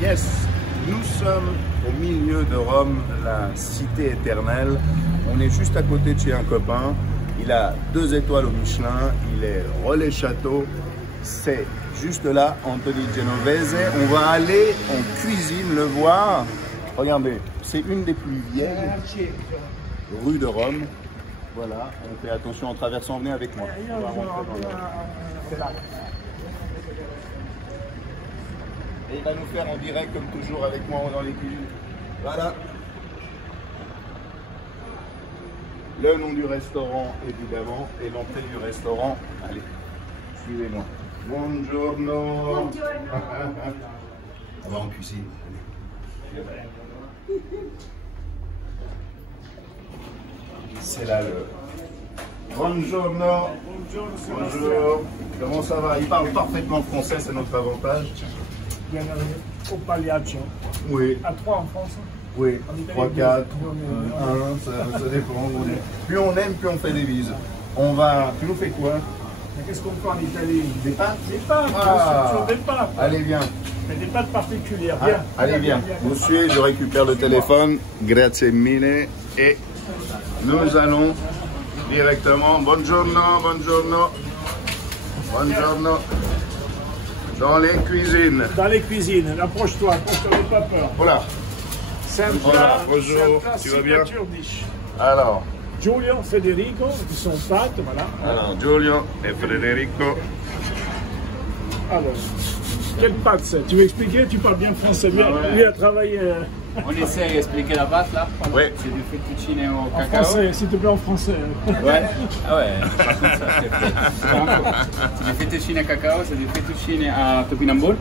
Yes, nous sommes au milieu de Rome, la cité éternelle. On est juste à côté de chez un copain. Il a 2 étoiles au Michelin. Il est relais château. C'est juste là, Anthony Genovese. On va aller en cuisine le voir. Regardez, c'est une des plus vieilles rues de Rome. Voilà, on fait attention en traversant. Venez avec moi. On va rentrer dans c'est là. Et il va nous faire en direct comme toujours avec moi dans les cuisines. Voilà. Le nom du restaurant évidemment et l'entrée du restaurant. Allez, suivez-moi. Buongiorno. On va en cuisine. C'est là le... Buongiorno. Bonjour. Comment ça va? Il parle parfaitement français, c'est notre avantage. Au Pagliaccio. Oui. À 3 en France. Oui, 3, 4, 1, ça dépend. Plus on aime, plus on fait des bises. On va... Tu nous fais quoi? Qu'est-ce qu'on fait en Italie? Des pâtes? Des pâtes, ah. Des pâtes. Allez, viens. Mais des pâtes particulières. Viens. Ah, allez, viens. Vous suivez, je récupère le téléphone. Grazie mille. Et nous allons directement. Buongiorno, buongiorno. Buongiorno. Dans les cuisines. Dans les cuisines. Approche-toi, n'aie pas peur. Voilà. C'est un plat, voilà. Bonjour, tu vas bien? Dish. Alors. Giulio, Federico, qui sont pâtes, voilà. Alors, Giulio et Federico. Alors, quelle pâte c'est? Tu veux expliquer? Tu parles bien français, bien. Ah ouais. Lui a travaillé. On essaie d'expliquer la pâte là. Oui. C'est du fettuccine au En cacao. français, s'il te plaît, en français. Ouais. Ah ouais, par contre, ça c'est du fettuccine à cacao, c'est du fettuccine à topinambour.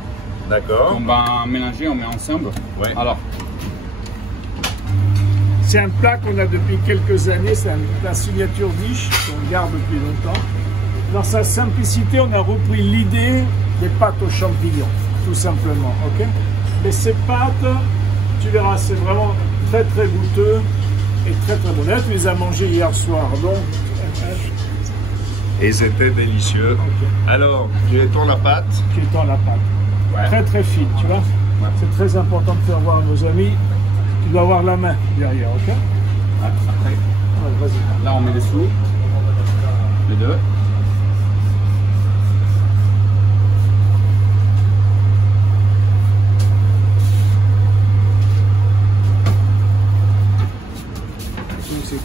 D'accord. On va mélanger, on met ensemble. Ouais. Alors, C'est un plat qu'on a depuis quelques années, c'est la signature dish qu'on garde depuis longtemps. Dans sa simplicité, on a repris l'idée des pâtes aux champignons, tout simplement, ok? Mais ces pâtes, tu verras, c'est vraiment très très goûteux et très très bon. Là, tu les as mangées hier soir, donc... Et c'était délicieux. Okay. Alors, tu étends la pâte. Tu étends la pâte. Ouais. Très très fine, tu vois? Ouais. C'est très important de faire voir à nos amis. Tu dois avoir la main derrière, ok? après, Ouais, vas-y. là on met dessous les deux.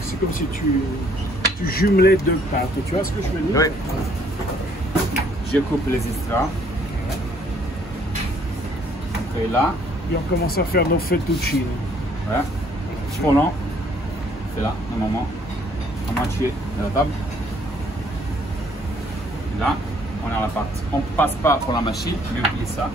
C'est comme si tu jumelais 2 pâtes, tu vois ce que je veux dire? Oui. Je coupe les extras. Et là, Et on commence à faire nos fettuccine. voilà. Prenons, c'est là, normalement, à moitié de la table. Là, on a la pâte. On ne passe pas pour la machine, mais on plie ça.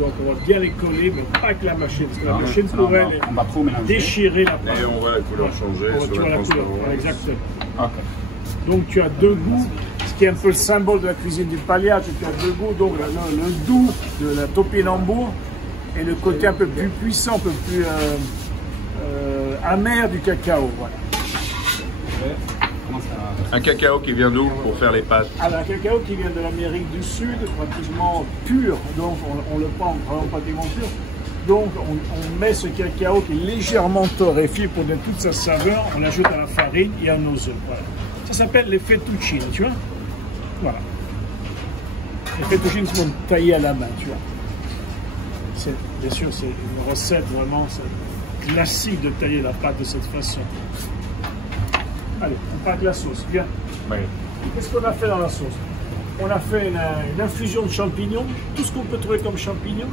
Donc on va bien les coller, mais pas avec la machine, parce que la Non, machine non, pourrait on va trop mélanger. déchirer la pâte. Et on voit la couleur changer Ouais, sur tu vois la la couleur, transparence. exactement. Ok. Donc tu as 2 goûts, ce qui est un peu le symbole de la cuisine du Pagliaccio, tu as 2 goûts, donc le doux de la topinambour et le côté un peu plus puissant, un peu plus amer du cacao. Voilà. Comment ça... Un cacao qui vient d'où pour faire les pâtes? Alors, un cacao qui vient de l'Amérique du Sud, pratiquement pur, donc on le prend vraiment pratiquement pur. Donc on met ce cacao qui est légèrement torréfié pour donner toute sa saveur, on l'ajoute à la farine et à nos œufs. Voilà. Ça s'appelle les fettuccine, tu vois. Voilà. Les fettuccine sont taillés à la main, tu vois. Bien sûr, c'est une recette vraiment classique de tailler la pâte de cette façon. Allez, on part avec la sauce, viens. Oui. Qu'est-ce qu'on a fait dans la sauce? On a fait une infusion de champignons, tout ce qu'on peut trouver comme champignons.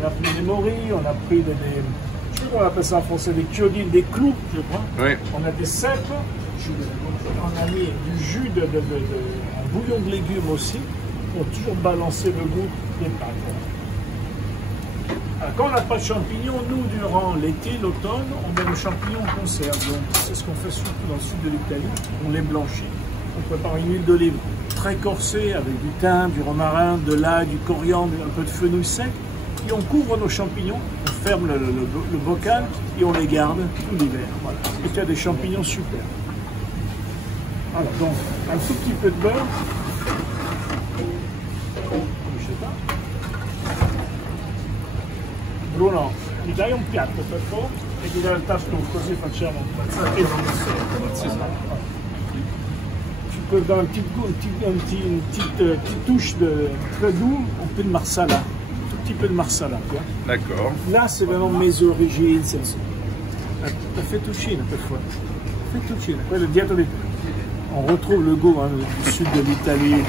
On a pris des morilles, on a pris je sais pas comment on appelle ça en français, des chiodines, des clous, je crois. Oui. On a des cèpes, on a mis du jus un bouillon de légumes aussi, pour toujours balancer le goût des pâtes. Alors, quand on n'a pas de champignons, nous, durant l'été, l'automne, on met les champignons en conserve. Donc, c'est ce qu'on fait surtout dans le sud de l'Italie. On les blanchit. On prépare une huile d'olive très corsée avec du thym, du romarin, de l'ail, du coriandre, un peu de fenouil sec. Et on couvre nos champignons, on ferme le bocal et on les garde tout l'hiver. Voilà. Et tu as des champignons super. Alors, donc, un tout petit peu de beurre. Je sais pas. Bruno, mi dai un piatto per favore e mi dai il tasto così facciamo un peu dans une petite touche de très doux, un peu de marsala, un tout petit peu de marsala. D'accord. Là, c'est vraiment mes origines, c'est la fettuccine per favore. Fettuccine, quello dietro di... On retrouve le goût hein, du sud de l'Italie.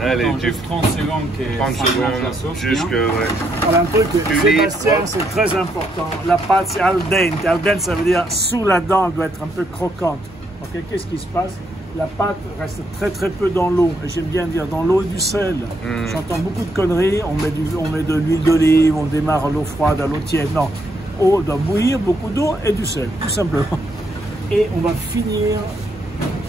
Allez, Attends, tu juste 30 secondes que 30 ça mélange la secondes, sauce, jusque, bien. ouais. Voilà un truc, Sébastien, hop. c'est très important. La pâte, c'est al dente. Al dente, ça veut dire sous la dent, elle doit être un peu croquante. Ok, qu'est-ce qui se passe? La pâte reste très peu dans l'eau. Et j'aime bien dire dans l'eau et du sel. J'entends beaucoup de conneries. On met de l'huile d'olive, on démarre à l'eau froide, à l'eau tiède. Non, eau doit bouillir, beaucoup d'eau et du sel, tout simplement. Et on va finir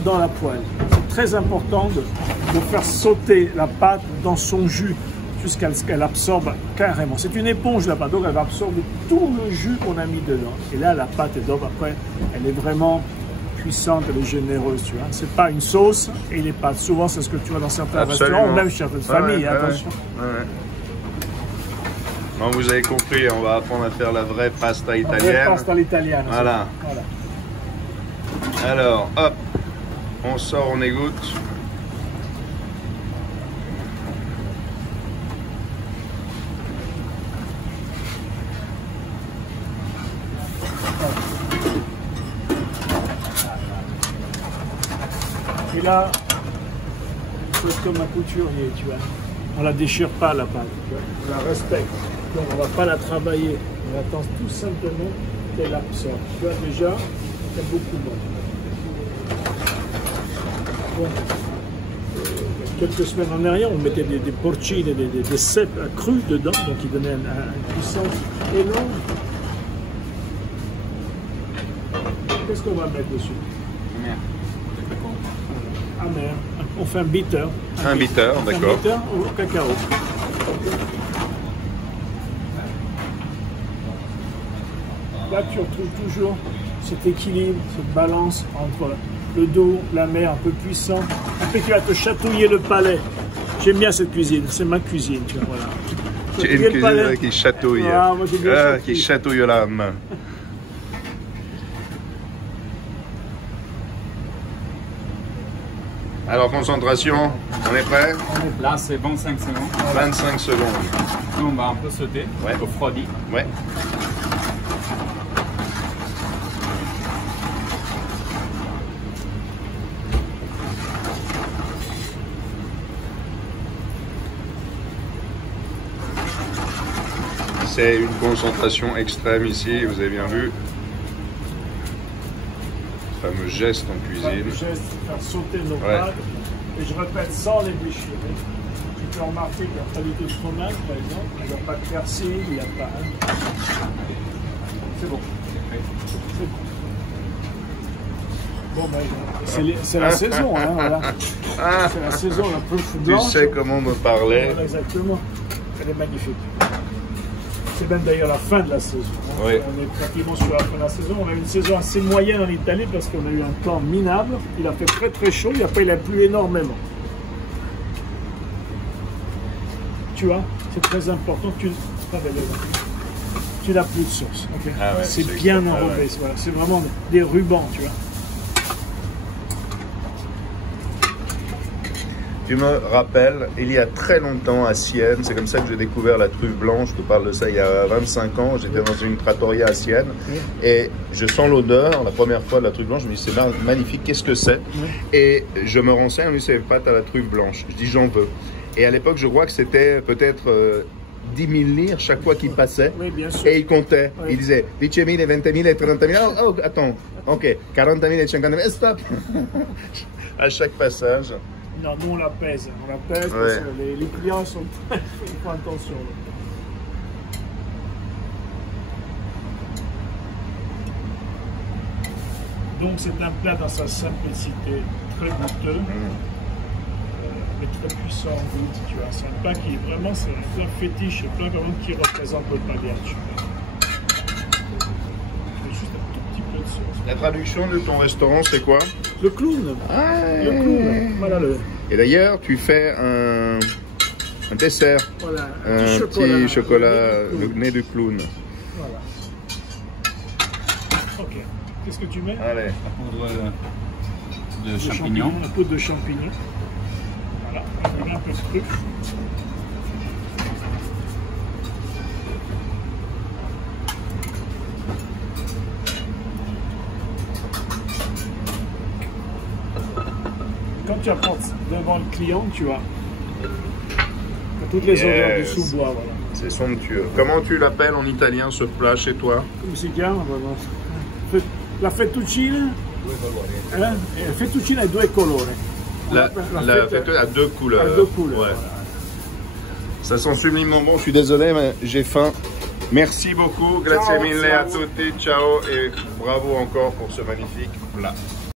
dans la poêle. C'est très important de faire sauter la pâte dans son jus jusqu'à ce qu'elle absorbe carrément. C'est une éponge la pâte, donc elle va absorber tout le jus qu'on a mis dedans. Et là, la pâte est donc après, elle est vraiment puissante, elle est généreuse, tu vois. C'est pas une sauce et les pâtes. Souvent, c'est ce que tu vois dans certains restaurants, ou même chez certaines familles, attention. Ouais. Bon, vous avez compris, on va apprendre à faire la vraie pasta italienne. La vraie pasta italienne. Voilà. Alors, hop, on sort, on égoutte. Et là, c'est comme un couturier, tu vois. On la déchire pas la pâte, tu vois. On la respecte. Donc on va pas la travailler. On attend tout simplement qu'elle absorbe. Tu vois déjà, c'est beaucoup bon. Quelques semaines en arrière, on mettait des porcini, des cèpes crus dedans, donc ils donnaient une puissance énorme. Qu'est-ce qu'on va mettre dessus? Amer. On fait un bitter. Un bitter, d'accord. Un bitter au cacao. Là, tu retrouves toujours cet équilibre, cette balance entre le dos, la mer un peu puissant, un peu qui va te chatouiller le palais. J'aime bien cette cuisine, c'est ma cuisine, tu vois, voilà. C'est une cuisine qui chatouille, qui chatouille l'âme. Alors, concentration, on est prêt? Là, c'est 25 secondes. 25 secondes. Nous, on va un peu sauter, Ouais. refroidi. Ouais. C'est une concentration extrême ici, vous avez bien vu. Le fameux geste en cuisine. Le geste, faire sauter nos Ouais. pâtes, et je répète, sans les déchirer. Tu peux remarquer qu'il n'y a pas du tout de fromage, par exemple, il n'y a pas de persil, il n'y a pas... C'est bon. C'est bon. Bon, ben, c'est la saison, hein, voilà. C'est la saison, la peau Tu blanche. sais comment me parler. Voilà, exactement. Elle est magnifique. C'est même d'ailleurs la fin de la saison. Oui. On est pratiquement sur la fin de la saison. On a une saison assez moyenne en Italie parce qu'on a eu un temps minable. Il a fait très chaud et après il a plu énormément. Tu vois, c'est très important. Tu n'as plus de sauce. Okay. Ah ouais, c'est bien exact. enrobé. Ah ouais. Voilà. C'est vraiment des rubans, tu vois. Tu me rappelles, il y a très longtemps à Sienne, c'est comme ça que j'ai découvert la truffe blanche, je te parle de ça il y a 25 ans, j'étais dans une trattoria à Sienne et je sens l'odeur, la première fois de la truffe blanche, je me dis c'est magnifique, qu'est-ce que c'est? Et je me renseigne, lui c'est pâte à la truffe blanche, je dis j'en veux. Et à l'époque je crois que c'était peut-être 10 000 lire chaque fois qu'il passait, Oui, bien sûr. et il comptait, Oui. il disait 10 000, 20 000, 30 000, oh attends, ok, 40 000 et 50 000, stop à chaque passage. Non, nous on la pèse parce Ouais. que les clients sont ils font attention. Donc c'est un plat dans sa simplicité, très goûteux, mais très puissant en goût, tu vois. C'est un plat qui est vraiment, c'est un plat fétiche, un plat vraiment qui représente le pagliaccio. Juste un tout petit peu de sauce. La traduction de ton restaurant c'est quoi? Le clown, le clown, voilà le... Et d'ailleurs, tu fais Un dessert. Voilà, Un petit chocolat, le le nez du clown. Voilà. Ok. Qu'est-ce que tu mets? Allez. La poudre de champignons. La poudre de champignons. Voilà. On met un peu de truffe. Quand tu apportes devant le client, tu as toutes les odeurs du sous-bois. Voilà. C'est somptueux. Comment tu l'appelles en italien ce plat chez toi? Come si chiama? La fettuccine. Fettuccine a due colori. La fettuccine a deux couleurs. A deux couleurs. Ouais. Voilà. Ça sent sublimement bon. Je suis désolé, mais j'ai faim. Merci beaucoup. Grazie mille a tutti. Ciao et bravo encore pour ce magnifique plat.